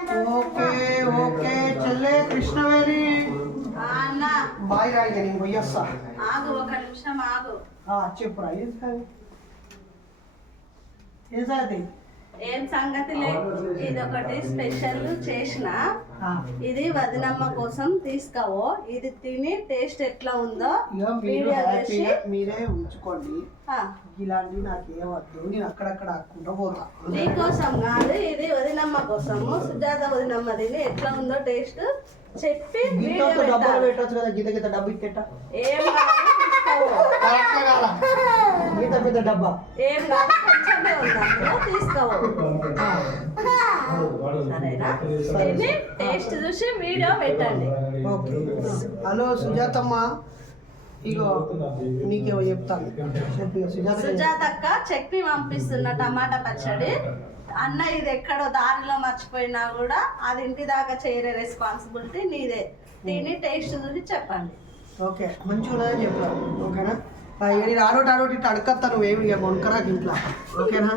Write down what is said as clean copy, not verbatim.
Okay okay చెల్లె కృష్ణవేణి అన్న bye రాయి నేను పోయొస్తా. ఆగు, ఒక నిమిషం ఆగు. చెప్పురా ఏం సార్ ఏం సంగతి లేదు, ఇది ఒకటి స్పెషల్ చేసిన. ఇది వదినమ్మ కోసం తీసుకోవో, ఇది తిని టేస్ట్ ఎట్లా ఉందో వీడియో చేసి మీరే ఉంచుకోండి. ఇలాంటివి నాకు ఏమద్దు, నేను అక్కడక్కడ ఆకుంటూ పోతా. నీకోసం కాదు, ఇది వదినమ్మ కోసము. సుజాత వదినమ్మ తిని ఎట్లా ఉందో టేస్ట్ చెప్పి డబ్బులు పెట్టచ్చు కదా. గీత గీత డబ్బు ఇచ్చేట ఏం గీత పెద్ద డబ్బా ఏం కాదు, కొంచెమే ఉందా తీసుకోవు. సరేనా? తిని టేస్ట్ చూసి వీడియో పెట్టండి. ఓకే. హలో సుజాతమ్మ, ఇగో నీకేమో చెప్తాను. సుజాత అక్క చట్నీ పంపిస్తున్న టమాటా పచ్చడి. అన్న ఇది ఎక్కడో దారిలో మర్చిపోయినా కూడా అది ఇంటి దాకా చేరే రెస్పాన్సిబిలిటీ నీదే. తిని టేస్ట్ చూసి చెప్పండి. ఓకే, మంచిగా ఉన్నదని చెప్పాను. ఓకేనా? నేను ఆడోటి ఇట్లా అడగత్తా, నువ్వేమి కొనుక్కరాకు ఇంట్లో. ఓకేనా?